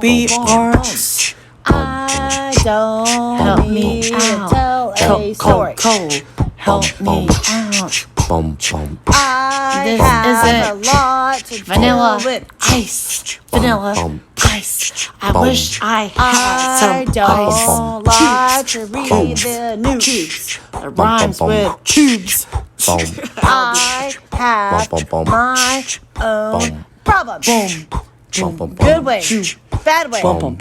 Be arts. I don't need to tell a story. Help me out. I This have is a lot to Vanilla deal with. ice. Vanilla ice. I wish I had I some don't ice. like to read the news. Tubes. It rhymes with tubes. I have my own problems. Boom. Good ways, bad ways, nothing.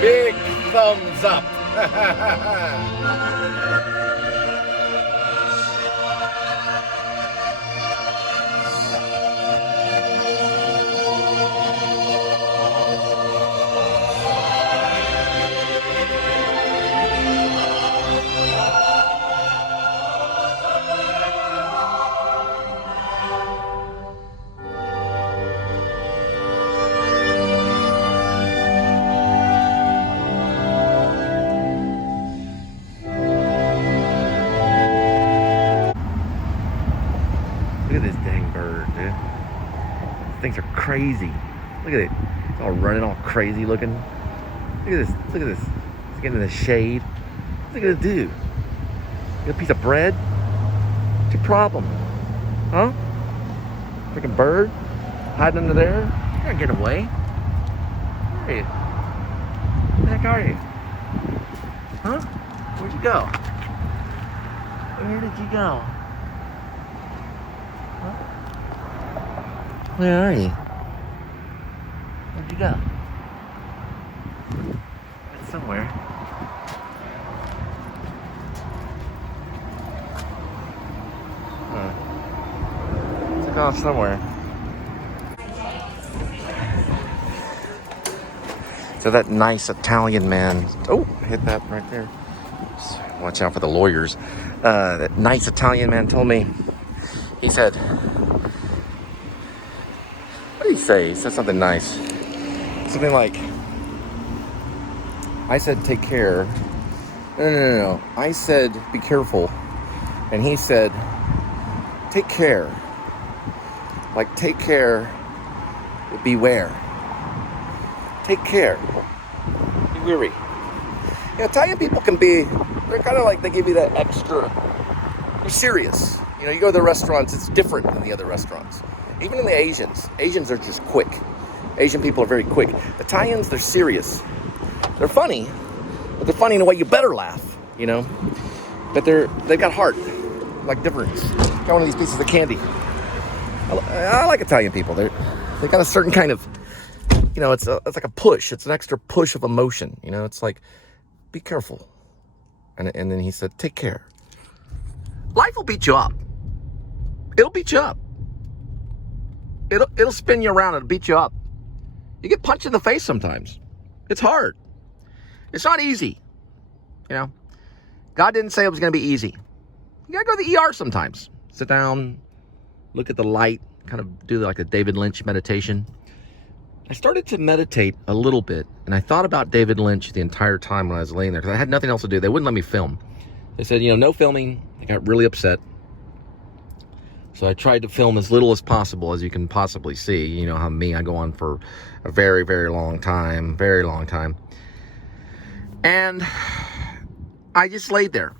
Big thumbs up. Look at this dang bird, dude. These things are crazy. Look at it. It's all running all crazy looking. Look at this. Look at this. It's getting in the shade. Look at it do. Get a piece of bread? What's your problem? Huh? Freaking bird? Hiding under there? You're not getting away. Where are you? Where the heck are you? Huh? Where'd you go? Where did you go? Where are you? Where'd you go? It's somewhere. Took off somewhere. So that nice Italian man, oh, hit that right there. Just watch out for the lawyers. That nice Italian man told me, he said, what did he say? He said something nice. Something like, I said, take care. No. I said, be careful. And he said, take care. Like, take care, beware. Take care. Be weary. You know, Italian people can be, they're kind of like, they give you that extra, they're serious. You know, you go to the restaurants, it's different than the other restaurants. Even in the Asians are just quick. Asian people are very quick. Italians, they're serious. They're funny, but they're funny in a way you better laugh, you know? But they've got heart, like difference. Got one of these pieces of candy. I like Italian people. They got a certain kind of, you know, it's like a push. It's an extra push of emotion. You know, it's like, be careful. And then he said, take care. Life will beat you up. It'll beat you up. It'll spin you around and beat you up. You get punched in the face sometimes. It's hard. It's not easy. You know, God didn't say it was going to be easy. You got to go to the ER sometimes. Sit down, look at the light, kind of do like a David Lynch meditation. I started to meditate a little bit, and I thought about David Lynch the entire time when I was laying there, because I had nothing else to do. They wouldn't let me film. They said, you know, no filming. I got really upset. So I tried to film as little as possible, as you can possibly see. You know how I go on for a very, very long time, And I just laid there.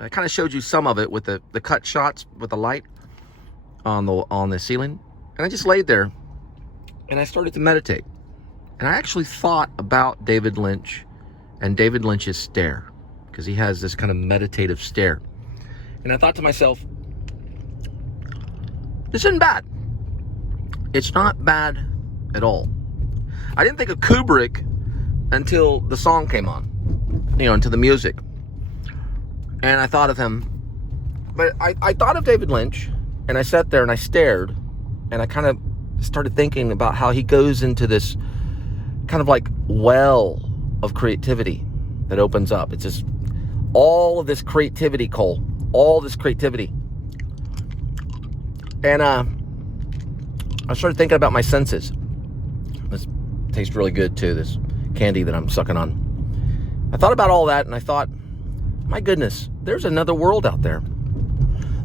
I kind of showed you some of it with the cut shots with the light on the ceiling. And I just laid there and I started to meditate. And I actually thought about David Lynch and David Lynch's stare, because he has this kind of meditative stare. And I thought to myself, this isn't bad. It's not bad at all. I didn't think of Kubrick until the song came on, until the music. And I thought of him. But I thought of David Lynch, and I sat there and I stared, and I kind of started thinking about how he goes into this kind of like well of creativity that opens up. It's just all of this creativity, Cole. All this creativity. And I started thinking about my senses. This tastes really good too, this candy that I'm sucking on. I thought about all that, and I thought, my goodness, there's another world out there.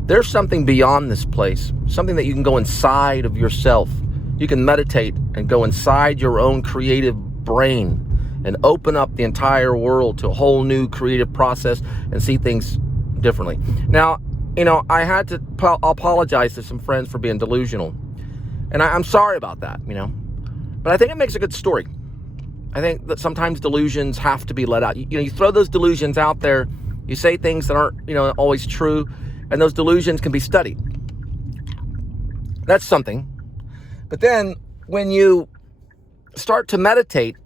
There's something beyond this place, something that you can go inside of yourself. You can meditate and go inside your own creative brain and open up the entire world to a whole new creative process and see things differently. Now, I had to apologize to some friends for being delusional. And I'm sorry about that, But I think it makes a good story. I think that sometimes delusions have to be let out. You throw those delusions out there, you say things that aren't, always true, and those delusions can be studied. That's something. But then when you start to meditate,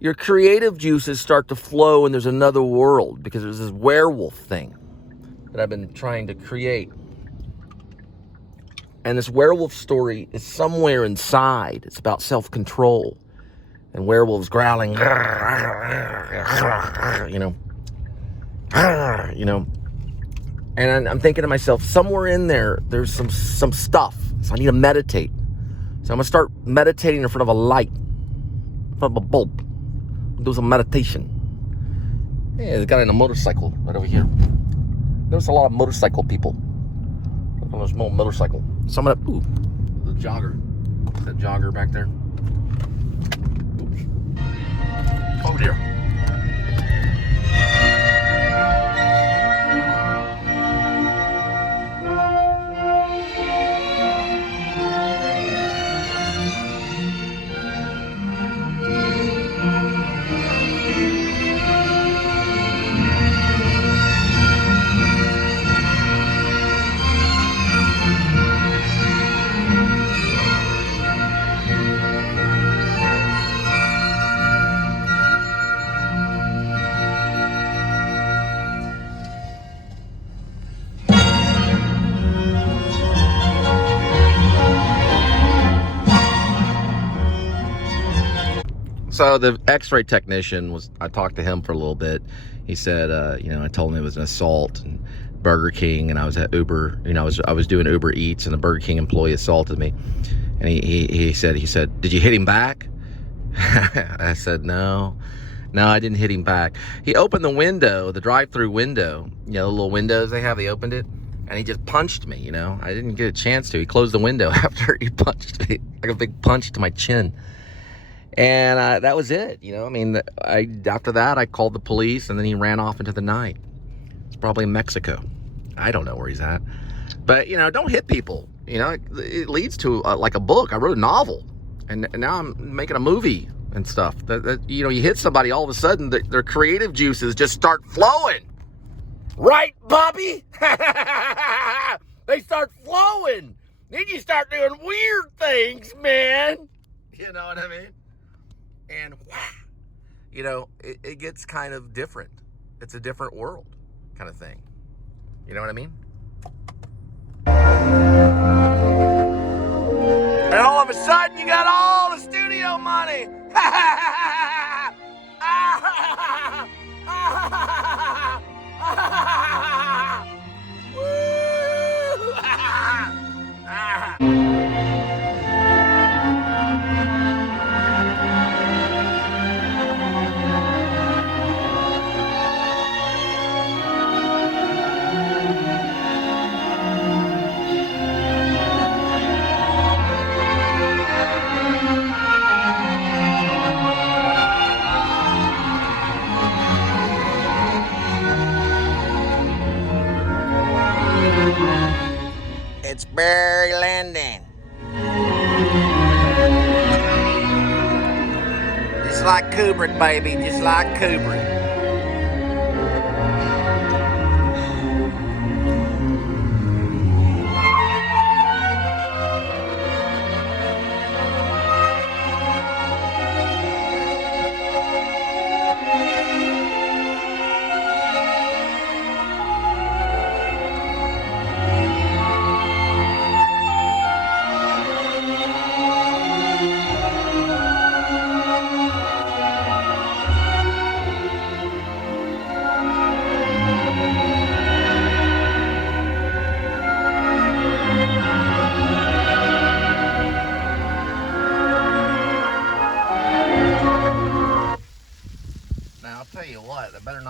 your creative juices start to flow, and there's another world, because there's this werewolf thing that I've been trying to create. And this werewolf story is somewhere inside. It's about self-control and werewolves growling, And I'm thinking to myself, somewhere in there, there's some stuff. So I need to meditate. So I'm going to start meditating in front of a light, in front of a bulb. Do some meditation. Yeah, there's a guy on a motorcycle right over here. There's a lot of motorcycle people. There's a small motorcycle. Some of that, the jogger. Is that jogger back there? Oops. Over there. So the x-ray technician I talked to him for a little bit. He said, I told him it was an assault and Burger King, and I was at Uber, I was doing Uber Eats, and the Burger King employee assaulted me. And he said, did you hit him back? I said, no, I didn't hit him back. He opened the window, the drive-through window, the little windows they have, they opened it, and he just punched me, I didn't get a chance to. He closed the window after he punched me, like a big punch to my chin. And that was it, after that, I called the police, and then he ran off into the night. It's probably in Mexico. I don't know where he's at. But, don't hit people. It leads to, like a book. I wrote a novel, and now I'm making a movie and stuff. You hit somebody, all of a sudden, their creative juices just start flowing. Right, Bobby? They start flowing. Then you start doing weird things, man. You know what I mean? And wow, it gets kind of different. It's a different world kind of thing. You know what I mean? And all of a sudden, you got all the studio money. It's Barry Landon. Just like Kubrick, baby. Just like Kubrick.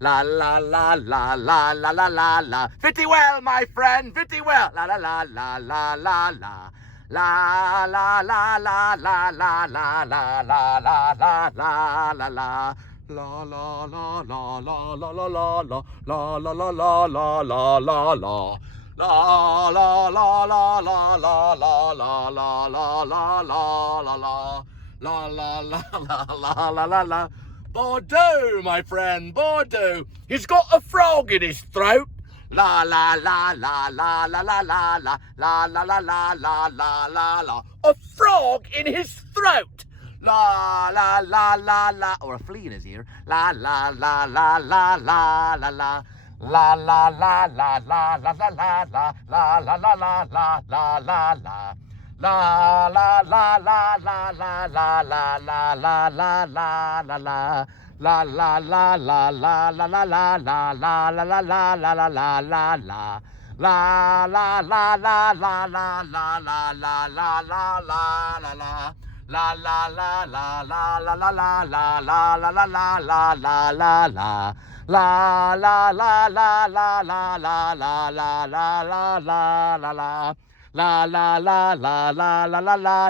La la la la la la la la la. Pretty well, my friend, pretty well. La la la la la la la. La la la la la la la la la la la la la la. La la la la la la la la la la la la la la la la la. La la la la la la la la la la la la la la. La la la la la la la la. Bordeaux, my friend, Bordeaux. He's got a frog in his throat. La la la la la la la la la la la la la la la la la. A frog in his throat. La la la la la, or a flea in his ear. La la la la la la la la. La la la la la la la la la la la la la la la la la. La la la la la la la la la la la la la la. La la la la la la la la la la la la la la la la la la. La la la la la la la la la la la la la. La la la la la la la la la la la la la la la la la. La la la la la la la la la la la la la la. La la la la la la la la la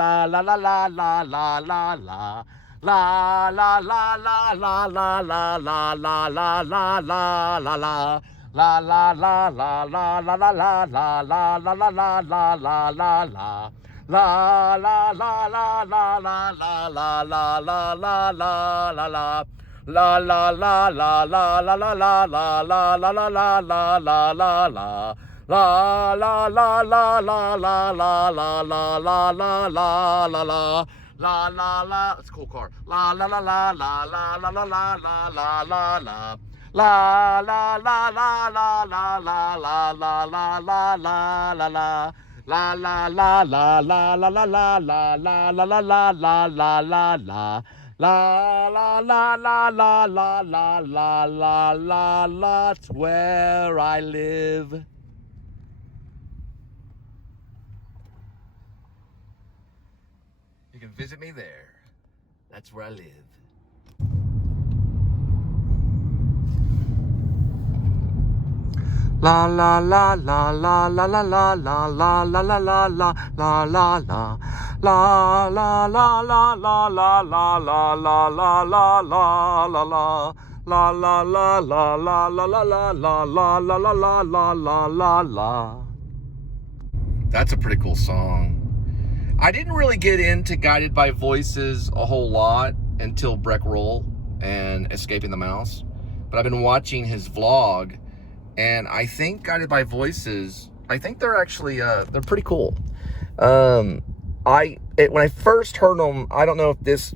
la la la la la la la la. La la la la la la la la la la la la la la. La la la la la la la la la la la la la la la la la. La la la la la la la la la la la la la la. La la la la la la la la la la la la la la la la la. La la la la la la la la la la la la la la. La la la, it's a cool car. La la la la la la la la la la la la la. La la la la la la la la la la la la la la. La la la la la la la la la la la la la la la la la. La la la la la la la la la la la. That's where I live. You can visit me there. That's where I live. La la la la la la la la la la la la la la la la la. La la la la la la la la la la la la la la. La la la la la la la la la la la la la la la la. That's a pretty cool song. I didn't really get into Guided by Voices a whole lot until Breck Roll and Escaping the Mouse. But I've been watching his vlog, and I think Guided by Voices, I think they're actually, they're pretty cool. When I first heard them, I don't know if this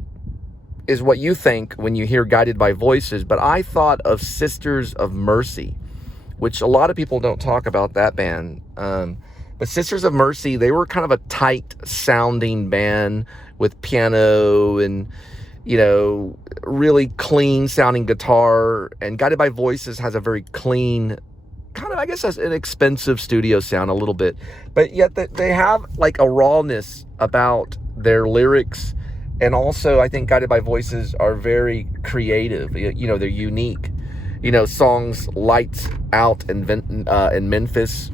is what you think when you hear Guided by Voices, but I thought of Sisters of Mercy, which a lot of people don't talk about that band. But Sisters of Mercy, they were kind of a tight sounding band with piano and, you know, really clean sounding guitar. And Guided by Voices has a very clean, kind of, I guess, an expensive studio sound a little bit. But yet they have like a rawness about their lyrics. And also, I think Guided by Voices are very creative. You know, they're unique. You know, songs Lights Out in Memphis,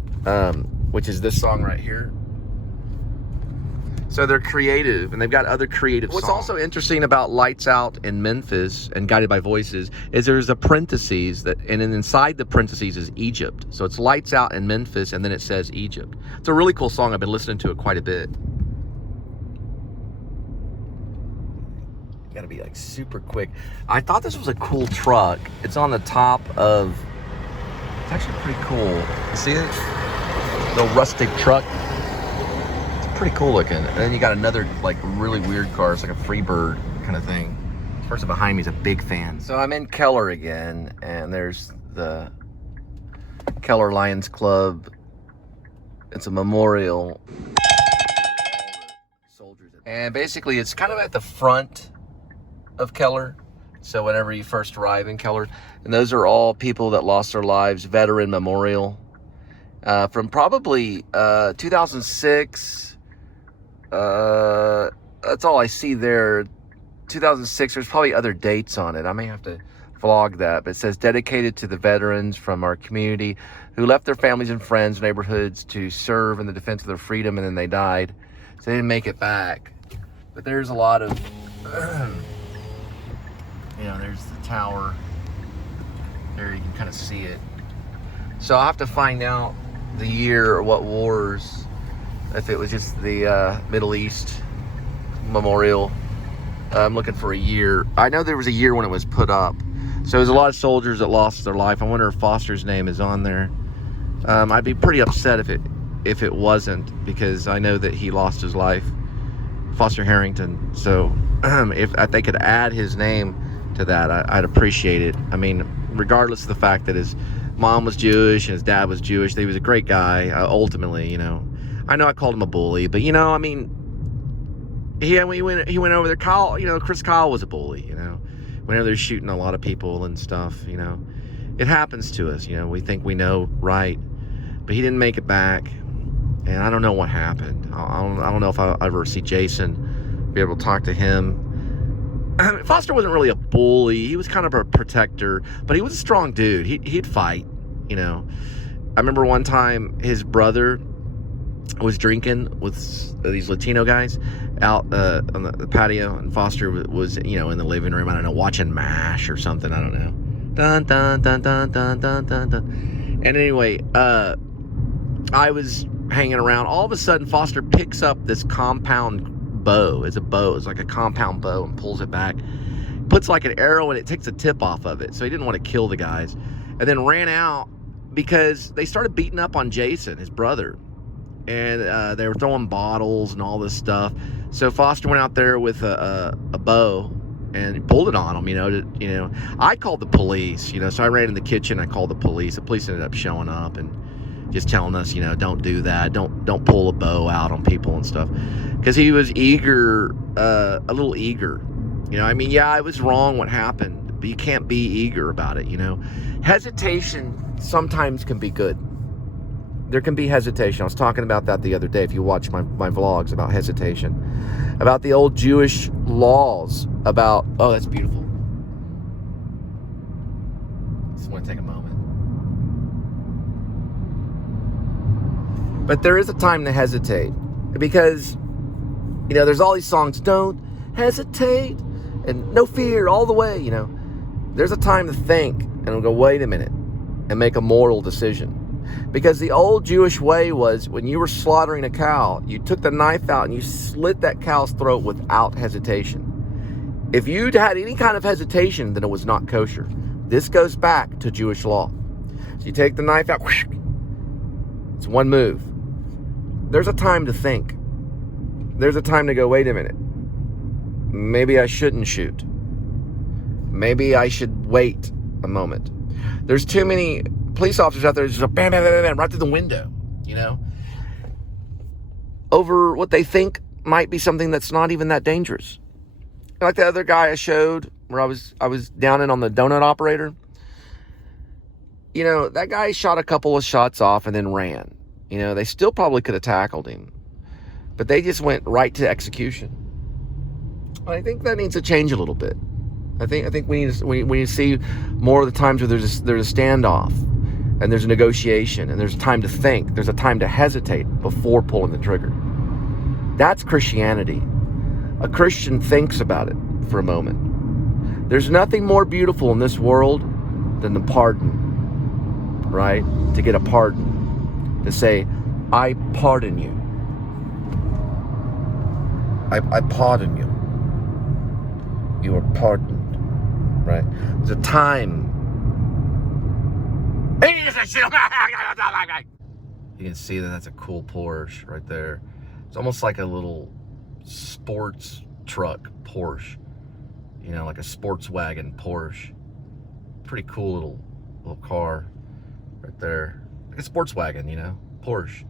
which is this song right here. So they're creative, and they've got other creative songs. What's also interesting about Lights Out in Memphis and Guided by Voices is there's a parentheses, and then inside the parentheses is Egypt. So it's Lights Out in Memphis, and then it says Egypt. It's a really cool song. I've been listening to it quite a bit. Gotta be like super quick. I thought this was a cool truck. It's on the top of, it's actually pretty cool. You see it? Little rustic truck. It's pretty cool looking. And then you got another like really weird car. It's like a Freebird kind of thing. The person behind me is a big fan. So I'm in Keller again, and there's the Keller Lions Club. It's a memorial. Soldiers. And basically it's kind of at the front of Keller. So whenever you first arrive in Keller, and those are all people that lost their lives, veteran memorial. From probably 2006, that's all I see there. 2006, there's probably other dates on it. I may have to vlog that, but it says dedicated to the veterans from our community who left their families and friends, neighborhoods to serve in the defense of their freedom, and then they died. So they didn't make it back. But there's a lot of, there's the tower. There you can kind of see it. So I'll have to find out the year or what wars, if it was just the Middle East Memorial. I'm looking for a year. I know there was a year when it was put up. So there's a lot of soldiers that lost their life. I wonder if Foster's name is on there. I'd be pretty upset if it wasn't, because I know that he lost his life, Foster Harrington. So if they could add his name to that, I'd appreciate it. I mean, regardless of the fact that his mom was Jewish and his dad was Jewish, he was a great guy, ultimately, I know I called him a bully, but, he went over there. Kyle, Chris Kyle was a bully, whenever they're shooting a lot of people and stuff, it happens to us, we think we know right, but he didn't make it back, and I don't know what happened. I don't know if I'll ever see Jason, be able to talk to him. Foster wasn't really a bully. He was kind of a protector, but he was a strong dude. He'd fight, I remember one time his brother was drinking with these Latino guys out on the patio, and Foster was, in the living room, I don't know, watching MASH or something, I don't know. Dun, dun, dun, dun, dun, dun, dun, dun. And anyway, I was hanging around. All of a sudden, Foster picks up this compound bow. It's like a compound bow, and pulls it back, puts like an arrow in it, takes the tip off of it. So he didn't want to kill the guys, and then ran out because they started beating up on Jason, his brother, and they were throwing bottles and all this stuff. So Foster went out there with a bow and pulled it on them. I called the police. So I ran in the kitchen. I called the police. The police ended up showing up and just telling us, don't do that. Don't pull a bow out on people and stuff. Because he was eager, a little eager. I was wrong what happened, but you can't be eager about it, Hesitation sometimes can be good. There can be hesitation. I was talking about that the other day, if you watch my vlogs about hesitation. About the old Jewish laws about, oh, that's beautiful. Just want to take a moment. But there is a time to hesitate, because there's all these songs, don't hesitate and no fear all the way. There's a time to think and go, wait a minute, and make a moral decision. Because the old Jewish way was, when you were slaughtering a cow, you took the knife out and you slit that cow's throat without hesitation. If you'd had any kind of hesitation, then it was not kosher. This goes back to Jewish law. So you take the knife out, whoosh, it's one move. There's a time to think. There's a time to go, wait a minute, maybe I shouldn't shoot. Maybe I should wait a moment. There's too many police officers out there just bam, bam, bam, bam, right through the window, over what they think might be something that's not even that dangerous. Like the other guy I showed, where I was down in on the donut operator. That guy shot a couple of shots off and then ran. They still probably could have tackled him, but they just went right to execution. I think that needs to change a little bit. I think we need to see more of the times where there's a standoff, and there's a negotiation, and there's time to think. There's a time to hesitate before pulling the trigger. That's Christianity. A Christian thinks about it for a moment. There's nothing more beautiful in this world than the pardon, right? To get a pardon. To say, I pardon you. I pardon you. You are pardoned, right? There's a time. You can see that's a cool Porsche right there. It's almost like a little sports truck Porsche, like a sports wagon Porsche. Pretty cool little car right there, like a sports wagon, Porsche.